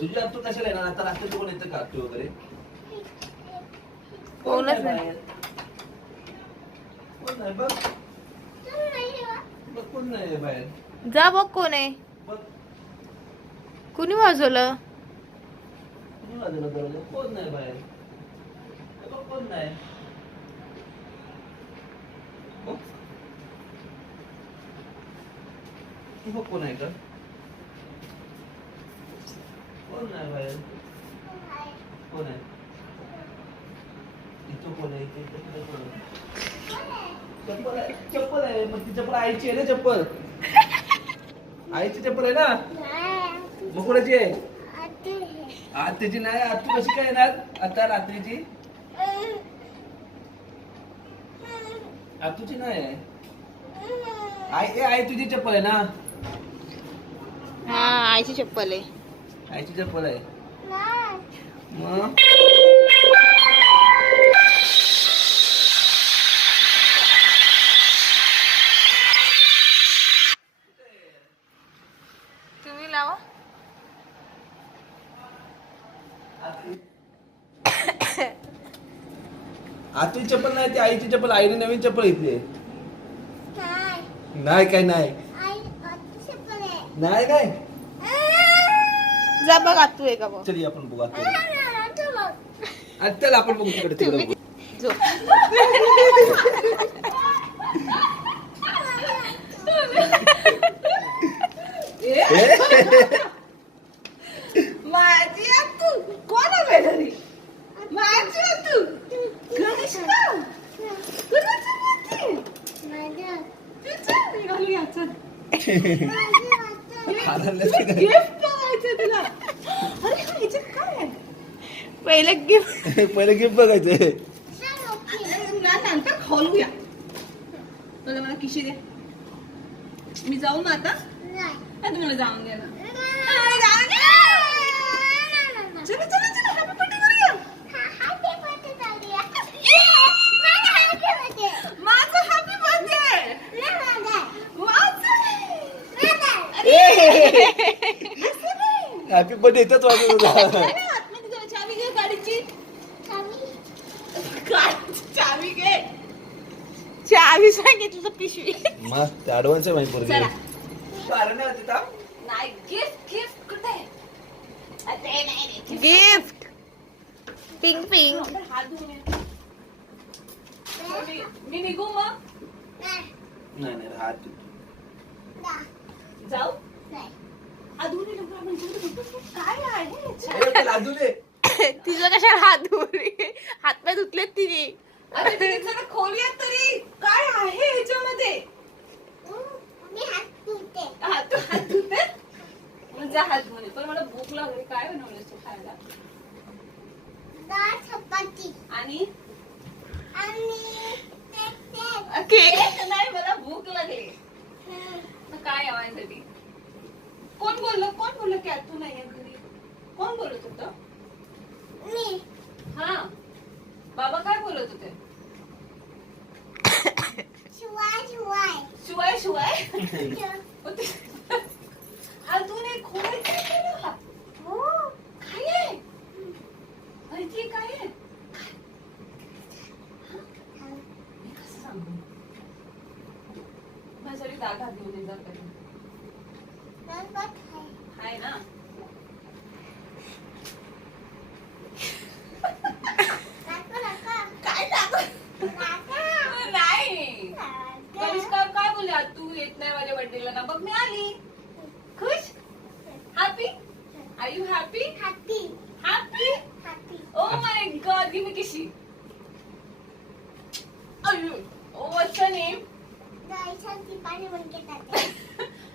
तुझी आतू कशाला येणार आता? रात्री कोण येतं का आतू वगैरे? कोणच नाही. कोण नाही बघ. बघ कोण नाही बाहेर. जा बघ कोण आहे. बघ कुणी वाजवलं? कुणी वाजवलं दरवाजा? कोण नाही बाहेर. बघ कोण नाही. बघ. तू बघ कोण आहे का? कोण नाही बाहेर. कोण आहे? इथं कोण आहे? इथं कोण आहे? चप्पल आहे. चप्पल आहे. मग ती चप्पल आईची आहे ना चप्पल. आईची चप्पल आहे ना. मग कोणाची आहे? आत्याची नाही. आतू कशी काय येणार आता रात्रीची? आतूची नाही आहे. आई तुझी चप्पल आहे ना. हा आईची चप्पल आहे. आईची चप्पल आहे. मग तुम्ही लावा. आतूची चप्पल नाही ती आईची चप्पल. आईने नवीन चप्पल घेतली. नाही काय नाही. नाही काय. जा बघ आतू आहे का बघ. चल आपण बघू आतू. आत्याला आपण बघू तिकडे तिकडे बघू. झोप. माझी आतू कोण आहे घरी? माझी आतू गणेशला कुणाची मुलगी? तुझं निघालूया चल. गिफ्ट बघायचं तुला. अरे हा ह्याच्यात काय आहे? पहिले गिफ्ट. पहिले गिफ्ट बघायचंय. नंतर खोलूया. मला किशी दे. मी जाऊ ना आता. नाही तुम्हाला जाऊन दे ना. चलो चलो चलो हॅपी बर्थडे करूया. माझं हॅपी बर्थडे. हॅपी बर्थडे इथंच वाजत होता. चावी घे गाडीची. चावी घे. चावी सांगितलं तर पिशवी. मग ऍडव्हान्स आहे माहिती चला. नाही गिफ्ट गिफ्ट कुठे आहे? गिफ्ट. Pink pink. हात धुवून ये. मी निघू मग. नाही हात जाऊ अधुरी काय आहे? लाजू दे. तिचं कशा हात धुवली. हात पाय धुतलेत तिने. अरे तिने जरा खोलूयात तरी. काय आहे ह्याच्यामध्ये? हात धुते. म्हणजे हात धुणे. पण मला भूक लागली. काय बनवलंस तू खायला? आणि केक नाही. मला भूक लागली. काय आहे माझ्यासाठी? कोण बोललं की तू नाहीये घरी? कोण बोलत होतं? हा बाबा काय बोलत होते? शिवाय शिवाय अजून एक खोलायचं केलं. काय आहे माहितीये? काय आहे? मी कसं सांगू? माझ्यासाठी जागा घेऊन येणार कधी. हाय ना. काय नाही. कनिष्का काय बोलल्या? तू येत नाही माझ्या बर्थडेला ना. बघ मी आली. खुश? Happy? Are you happy? Happy? Oh my god. Give me kissy. Oh, what's your name?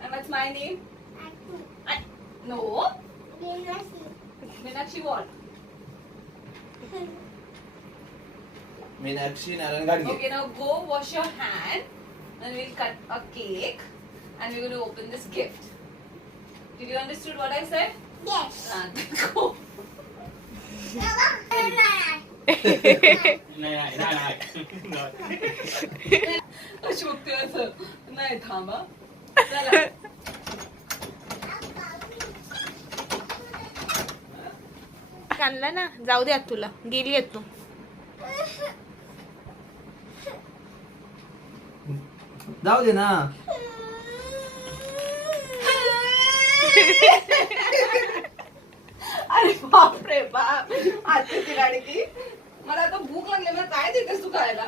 And what's my name? No. Meenakshi what? Meenakshi Narayan Gadge. Okay, now go wash your hand and we'll cut a cake and we're going to open this gift. Did you understood what I said? Yes. Go. Ashok असं नाही थांबा. चला cake आणला ना, जाऊ दे आता तुला, गेली आहेत तू. जाऊ दे ना. अरे बाप रे बाप, आजची गाडी ती. मला आता भूक लागली, मला काय देतेस तू खायला?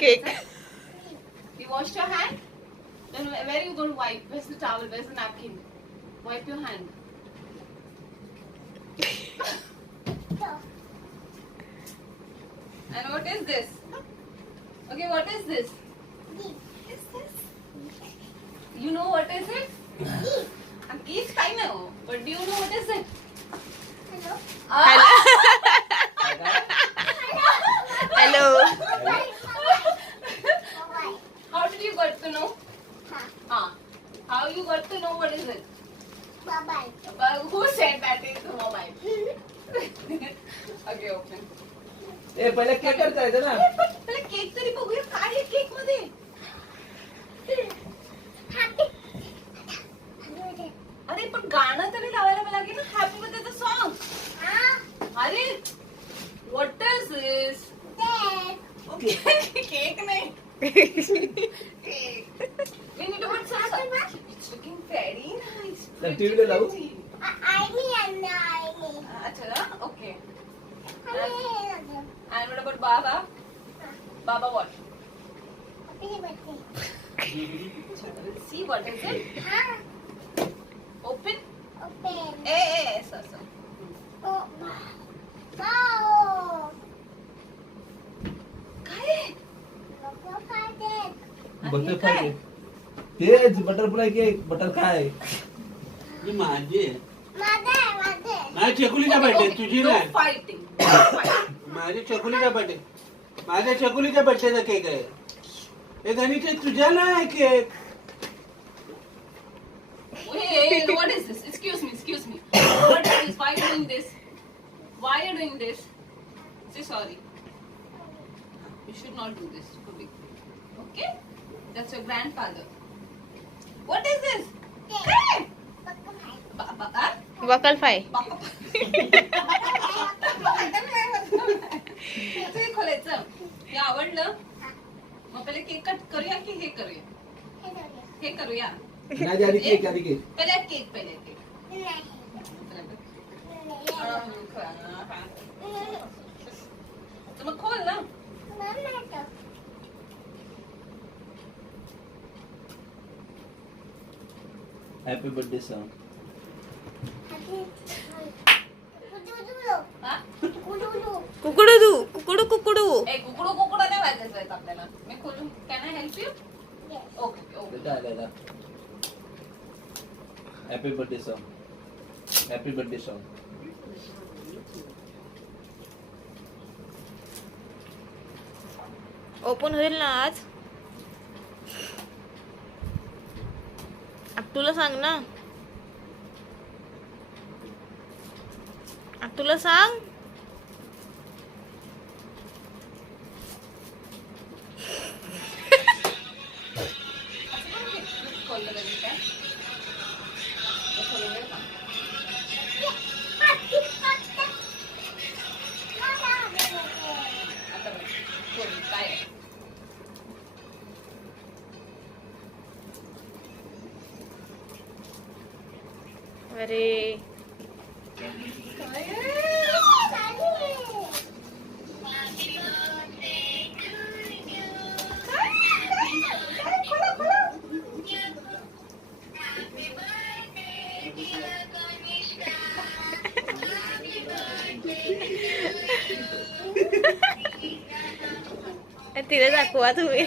Cake. You washed your hand? Then where are you going to wipe? Where's the towel? Where's the napkin? Wipe your hand. And what is this? Okay, what is this? What is this? You know what is it? A gift, I know. But do you know what is it? Hello. Hello. How did you got to know? How you got to know what is it? Mobile. But who said that is the mobile? Okay, open. ए पहिले cake करायचं ना. पहिले cake तरी बघूया काय आहे cake मध्ये. अरे पण गाणं तरी लावायला लागेल ना, हॅपी बर्थडे सॉन्ग. अरे व्हॉट इज दिस? केक नाही. We need to put some. It's looking very nice. तर टीव्हीला लावू. अच्छा ना, okay. And what about Baba? Baba what? See what is it? Open? Sir. काय आहे? Butterfly cake. तेच butterfly cake. Butter काय? ही माझी आहे. माझ्या चकुलीचा बर्थडे, तुझी No नाही. fighting. माझ्या चकुलीचा बर्थडे, माझ्या चकुलीच्या बर्थडेचा केक आहे. हे गणित तुझ्या नाही cake. Wait, what is this? Excuse me. What is this? Why are you doing this? Why are you doing this? Say sorry. You should not do this. Okay? That's your grandfather. What is this? Hey! वकलफाय. हे खोलायचं. हे आवडलं? मग पहिले cake cut करूया की हे करूया? हे करूया. नाही आधी केक आधी केक. पहिले केक. तर मग खोल ना. Happy birthday song. हा? कुकडू कुकडू. ए कुकडू नाही वाजायचं आपल्याला. मी खोलून can I help you? Okay. बेटा आलेला. Happy birthday song. Happy birthday song. Open होईल ना आज? तुला सांग ना. तुला सांग. अरे तिला दाखवा तुम्ही.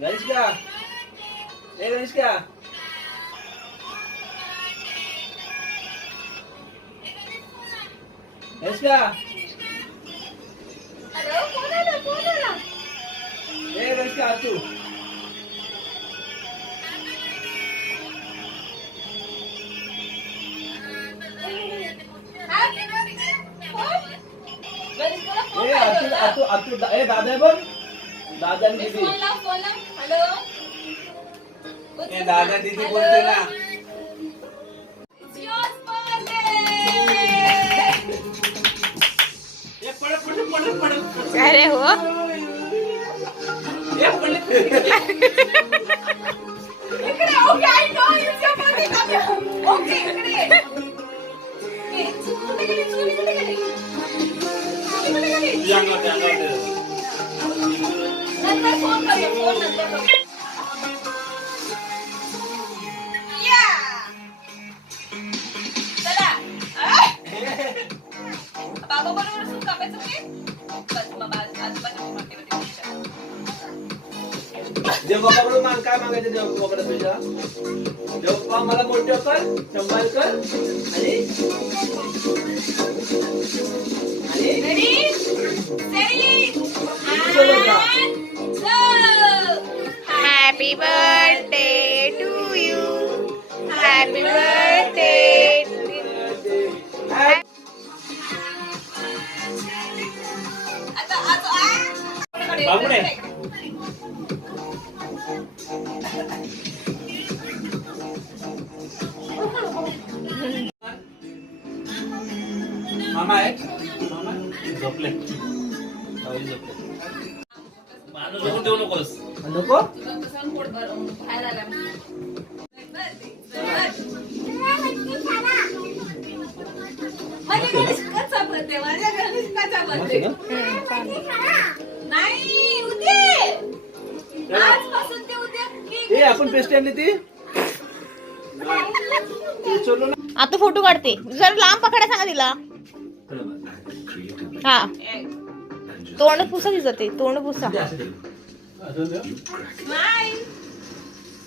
गणेशका. ए गणेशका. गणेशका. ए गणेशका तू. ए ए दादा बघ दादा आणि दीदी फोन लाव हॅलो ए दादा दीदी बोलते ना It's yours birthday. ए पडत पडत पडत पडत अरे हो ए पडत इकडे okay I know it's your birthday okay इकडे ए कुठे गेली कुठे गेली नंतर फोन करूया फोन नंतर करूया या चला बाबा बरोबर सूप कापायचं की बस बाबा आजोबाच्या मागेमध्ये विचार देवबापाकडून मान काय मागायचं देवबापाकडे तुझ्या देवबापा मला मोठे कर सांभाळ कर आणि रेडी सेट चलो का? Happy birthday to you happy birthday बाबुडे. मामा आहे मामा झोपले माणूस बघून ठेवू नकोस नको तुझं कसं पोट बाहेर आला माझ्या गणेशकाचा बर्थडे माझ्या गणेशकाचा बर्थडे नाही उद्या आजपासून ते उद्या केक ए आपण पेस्ट आणली ती विचारलो ना आता फोटो काढते जर लांब पकडायला सांगा तिला हा तोंड पुसा दिसते तोंड पुसा नाही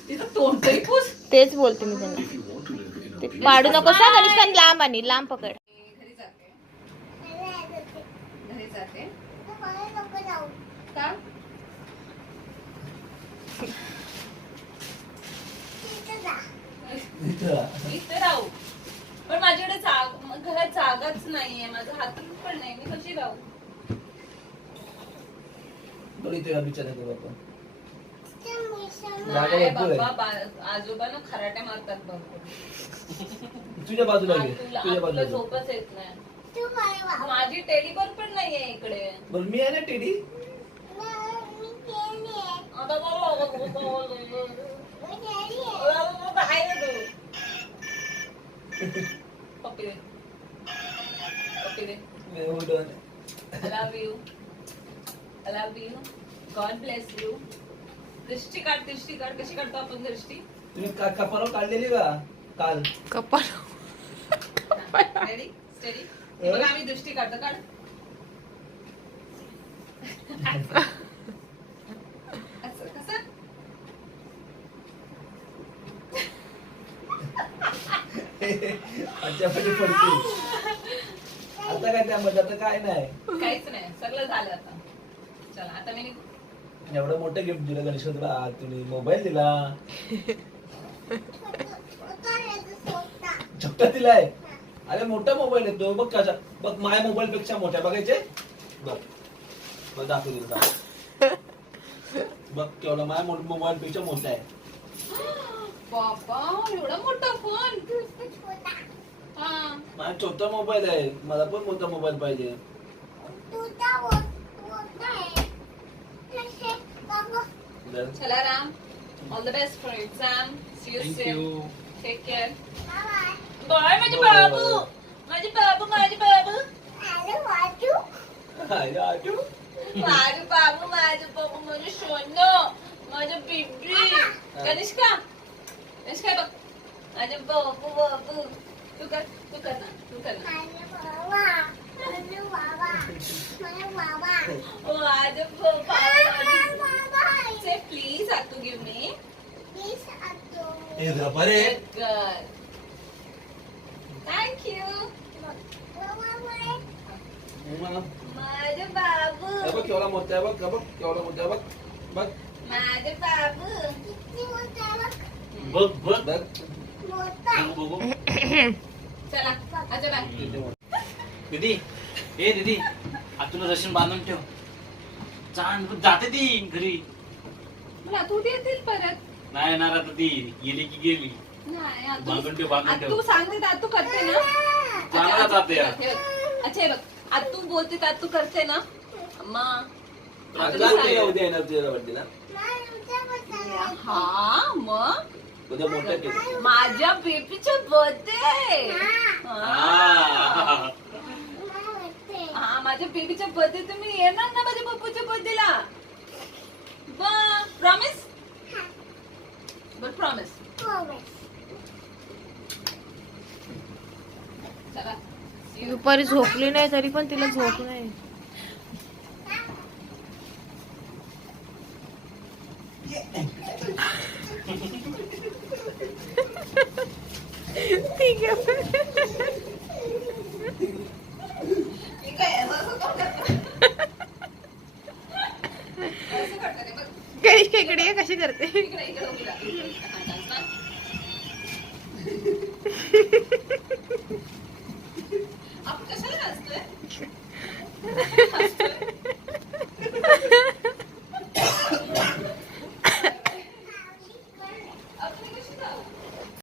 तिचं तोंड तरी पुस तेच बोलते मी त्यांना ते पाडू नकोस हा गणेश लांब आणि लांब पकड घरी जाते घरी जाते का इथे राहू पण माझ्याकडे घरात जागाच नाहीये माझं हातून पण नाही मी कशी राहू बघितलं बिचारा करू आपण नाही बाबा आजोबा ना खराट्या मारतात भरपूर तुझ्या बाजूला घे तुला तुझ्या बाजूला घे. झोपच येत नाही माझी टेलिफोन पण नाहीये इकडे बरं मी आहे ना टेडी आता बाहेर तू पप्पी दे पप्पी दे Hold on. I love you. I love you. God bless you. दृष्टी काढ कशी काढतो आपण दृष्टी तुम्ही कपाळावर काढलेली का काल कपाळ रेडी स्टेडी बघ आम्ही दृष्टी काढतो काढ असं कसं आमच्यासाठी पडते आता काय त्यामध्ये आता काय नाही काहीच नाही सगळं झालं आता चला आता मी एवढं मोठं गिफ्ट दिलं गणेश तुला तुम्ही मोबाईल दिला छोटा दिलाय अरे मोठा मोबाईल आहे तो बघ कसा बघ माझ्या मोबाईल पेक्षा मोठा बघायचे बघ बघ दाखव दिला बघ केवढा माझ्या मोबाईल पेक्षा मोठा आहे बाबा एवढा मोठा फोन हा माझा छोटा मोबाईल आहे मला पण मोठा मोबाईल पाहिजे बरं. चला Ram all the best for exam see you soon take care bye माझे बाबू माझे बाबू माझे बाबू अरे आजू. माझे बाबू माझे सोनं माझे बिबी कनिष्का बघ माझे बाबू तू कर ना माझे से प्लीज आतू गिव मी ए रबर आहे. थँक यू मला- माझे बाबू हे बघ केवढा मोठा आहे बघ हे बघ केवढा मोठा आहे बघ बघ माझे बाबू बघ बघ बघ बघू चला अच्छा बाय दीदी ए दीदी तुला रशीन बांधून ठेव. जाते ती घरी. मला तू येतील परत. नाही येणार आता ती. गेली की गेली. नाही बांधून ठेव, बांधून ठेव. तू सांगते तर तू करते ना. चांगला जाते यार. अच्छा हे बघ आता तू बोलते तर तू करते ना अम्मा. उद्या येणार तुझ्या बर्थडेला. हा मग उद्या मोठा केक. माझ्या बेबीचा बर्थडे. हा माझ्या बेबीचा बर्थडे तुम्ही येणार ना माझ्या पप्पूच्या बर्थडेला. प्रॉमिस. But promise. चला दुपारी झोपली नाही तरी पण तिला झोप नाही. ठीक आहे. ठीक आहे असं करते रे बघ. कशी इकडे कशी करते. इकडे इकडे उभी राहा.